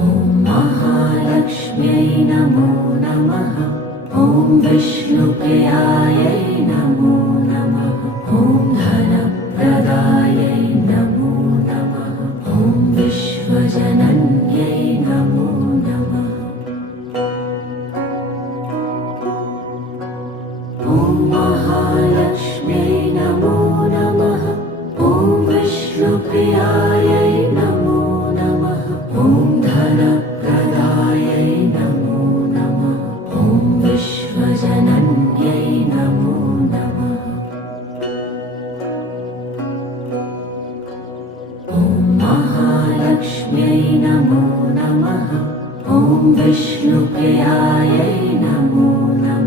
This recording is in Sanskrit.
ॐ महालक्ष्म्यै नमो नमः। ॐ विष्णुप्रियायै नमो नमः। ॐ धनप्रदायै नमो नमः। ॐ विश्वजनन्यै नमो नमः। ॐ महालक्ष्म्यै नमो नमः। ॐ विष्णुप्रियायै नमो नमः। ॐ धनप्रदायै नमो नमः। ॐ विश्वजनन्यै नमो नमः। ॐ महालक्ष्म्यै नमो नमः। ॐ विष्णुप्रियायै नमो नमः।